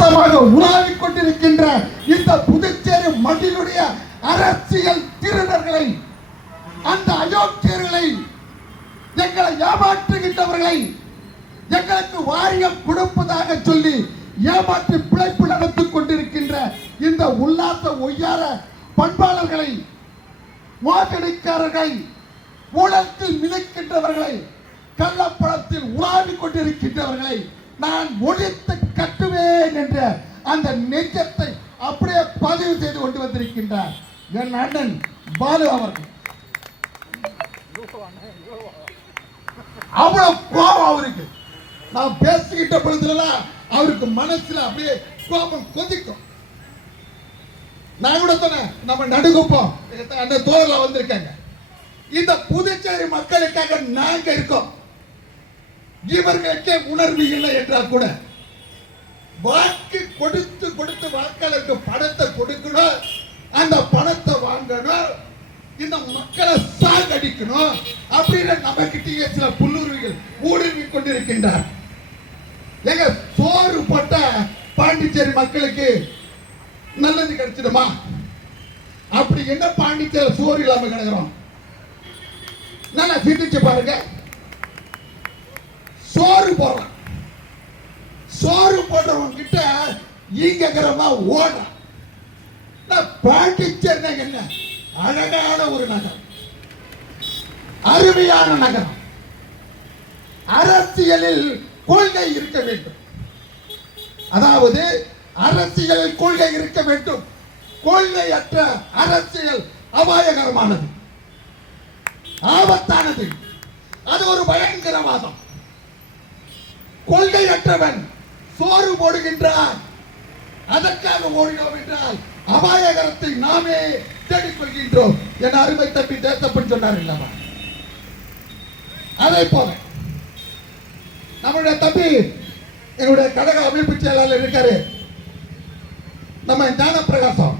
உல்லாசமாக உலாவிக் கொண்டிருக்கின்ற இந்த புதுச்சேரி மண்ணினுடைய அரசியல் திருடர்களை, அந்த அயோக்கியர்களை, எங்களை ஏமாற்றுகின்றவர்களை, எங்களுக்கு வாரியம் கொடுப்பதாக சொல்லி ஏமாற்றி பிழைப்பு நடத்திக் கொண்டிருக்கின்ற இந்த உல்லாச ஒய்யார பண்பாளர்களை, மோசடிக்காரர்களை, ஊழத்தில் மிதக்கின்றவர்களை, கள்ளப்படத்தில் உலாவிக் கொண்டிருக்கின்றவர்களை நான் ஒழித்து கட்டுவேன் என்ற அந்த நெஞ்சத்தை அப்படியே பதிவு செய்து கொண்டு வந்திருக்கின்றார் என் அண்ணன் பாலு அவர்கள். அவ்வளவு கோபம் அவருக்கு. நான் பேசிக்கிட்ட பொழுதுலாம் அவருக்கு மனசுல அப்படியே கோபம் கொதிக்கும். நான் கூட சொன்னேன், நம்ம நடுகுப்போம் அந்த தோழர்கள் வந்திருக்காங்க, இந்த புதுச்சேரி மக்களுக்காக நாங்க இருக்கோம். இவர்களுக்கே உணர்வு இல்லை என்றால் கூட வாக்கு கொடுத்து கொடுத்து வாக்காளருக்கு பணத்தை கொடுக்கணும், அந்த பணத்தை வாங்கணும், இந்த மக்களை சாகடிக்கணும் அப்படின்னு நம்ம கிட்டே சில புல்லுருவிகள் ஊடுருவி கொண்டிருக்கின்றார். எங்க சோறு போட்ட பாண்டிச்சேரி மக்களுக்கு நல்லது கிடைச்சிடுமா? அப்படி என்ன பாண்டிச்சேரி சோறு இல்லாம கிடக்கிறோம்? நல்லா சிந்திச்சு பாருங்க. சோறு போடுறான், சோறு போடுறவங்க கிட்ட ஈங்கமா ஓடுறான். பாண்டிச்சேரி என்ன அழகான ஒரு நகரம், அருமையான நகரம். அரசியலில் கொள்கை இருக்க வேண்டும், அதாவது அரசியலில் கொள்கை இருக்க வேண்டும். கொள்கையற்ற அரசியல் அபாயகரமானது, ஆபத்தானது, அது ஒரு பயங்கரவாதம். கொள்கையற்றவன் சோறு போடுகின்றான், அதற்காக ஓடினோம் என்றால் அபாயகரத்தை நாமே தேடிக்கொள்கின்றோம் என அருமை தம்பி தேசப்பட்டு சொன்னார் இல்லவா? அதே போல நம்முடைய தம்பி என்னுடைய கழக அமைப்பு செயலாளர் இருக்காரு, நம்ம ஞான பிரகாசம்.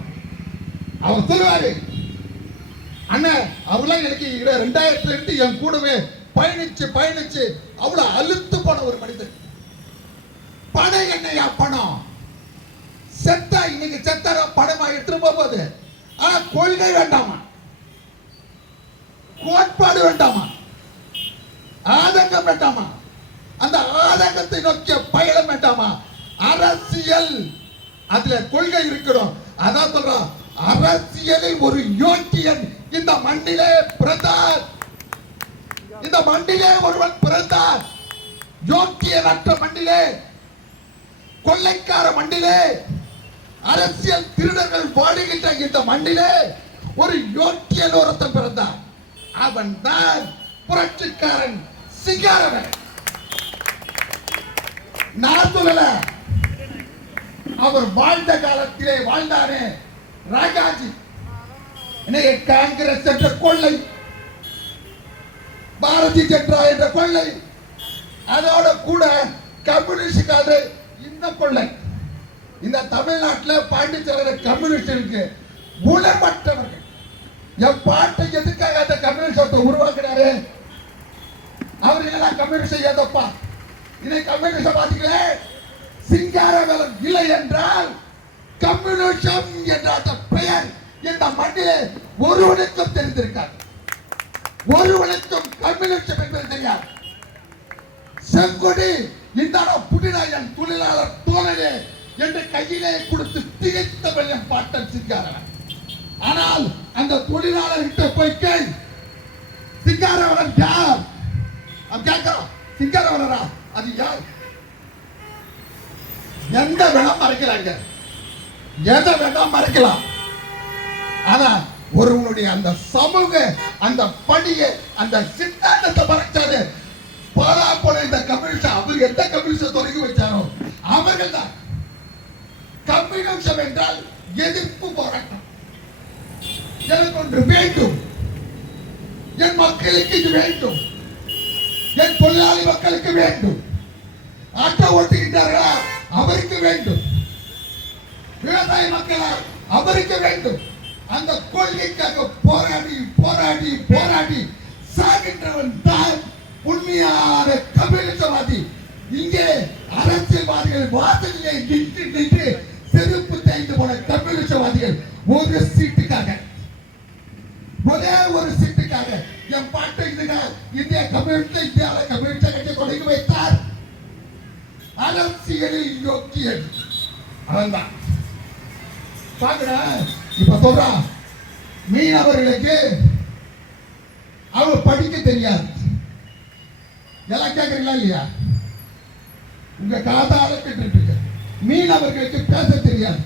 அவர் சொல்லுவாரு, அண்ணன் அவெல்லாம் எனக்கு 2000 இருந்து என் கூடவே பயணிச்சு பயணிச்சு அவ்வளவு அழுத்து போன ஒரு மனிதன். பணம் என்னையா பணம்? செத்தா இன்னைக்கு செத்தார பணமா எடுத்துட்டு போகுது. ஆனா கொள்கை வேண்டாமா, கோட்பாடு வேண்டாமா, ஆதங்கம் வேண்டாமா, அந்த ஆதங்கத்தை நோக்கிய பயணம் வேண்டாமா? அரசியல் அதுல கொள்கை இருக்கணும். அதான் சொல்றோம், அரசியலில் ஒரு யோக்கியன் இந்த மண்ணிலே பிறந்தார், இந்த மண்ணிலே ஒருவன் பிறந்தார். யோக்கியனற்ற மண்ணிலே, கொள்ளைக்கார மண்ணிலே, அரசியல் திருடர்கள் வாழுகின்ற இந்த மண்ணிலே ஒரு யோக்கியன் ஒருத்தன் பிறந்தார். அவன் தான் புரட்சிக்காரன் சிங்காரவேலன். நான் சொல்லல, அவர் வாழ்ந்த காலத்திலே வாழ்ந்தானே ராஜாஜி. இன்னைக்கு காங்கிரஸ் என்ற கொள்ளை, பாரதிய ஜனதா என்ற கொள்ளை, அதோட கூட கம்யூனிஸ்டுக்காக இந்த கொள்ளை. இந்த தமிழ்நாட்டில் பாண்டிச்சேரி கம்யூனிஸ்டுக்கு உணர்வற்றவர்கள். என் பாட்டை எதுக்காக அந்த கம்யூனிஸ்டத்தை உருவாக்குறாரு? அவர் இல்லைன்னா கம்யூனிஸ்ட் ஏதப்பா. இதை கம்யூனிஸ்ட பாத்தீங்களே, சிங்காரவேலன் இல்லை என்றால் கம்யூனிசம் என்ற அந்த பெயர் இந்த மண்ணிலே ஒருவனுக்கும் தெரிந்திருக்காது, ஒருவனுக்கும் கம்யூனிஸ்டம் என்பது தெரியாது. செங்கொடி இந்த புடிநாயன் தொழிலாளர் தோழரே என்று கையிலே கொடுத்து திகைத்தவன் என் பாட்டன் சிங்காரவேலன். ஆனால் அந்த தொழிலாளர் கிட்ட போய் கேள், சிங்காரவேலன் யார்? கேட்கிறோம், சிங்காரவேலரா அது யார்? எந்த வேணாம் மறைக்கிறாங்க, எதை வேணாம் மறைக்கலாம். ஆனா ஒருவனுடைய அந்த சமூக அந்த பணியை அந்த சித்தாந்தத்தை மறைச்சாரு. பாலா போல இந்த கம்யூனிஸ்ட், அவர் எந்த கம்யூனிஸ்ட் தொடங்கி வச்சாரோ அவர்கள் தான். கம்யூனிசம் என்றால் எதிர்ப்பு போராட்டம். எனக்கு ஒன்று வேண்டும், என் மக்களுக்கு இது வேண்டும், என் தொழிலாளி மக்களுக்கு வேண்டும். ஆட்டோ ஓட்டுகின்றார்களா அவருக்கு வேண்டும், விவசாய மக்களா அவருக்கு வேண்டும். அந்த கொள்கைக்காக போராடி போராடி போராடி சாகின்றவன் தான் உண்மையான கம்யூனிஸ்டவாதி. இங்கே அரசியல்வாதிகள் வாசலிலே நின்று நின்று ஒரு சீட்டுக்காக, ஒரே ஒரு சீட்டுக்காக என் பாட்டை இந்திய கம்யூனிஸ்ட் கட்சி தொடங்கி வைத்தார். அரசியலில் யோக்கியன் அவன்தான். பாக்குற இப்ப சொல்றான், மீனவர்களுக்கு அவர் படிக்க தெரியாது. எல்லாம் கேட்கறீங்களா இல்லையா? உங்க காதால கேட்டு மீனவர்களுக்கு பேச தெரியாது.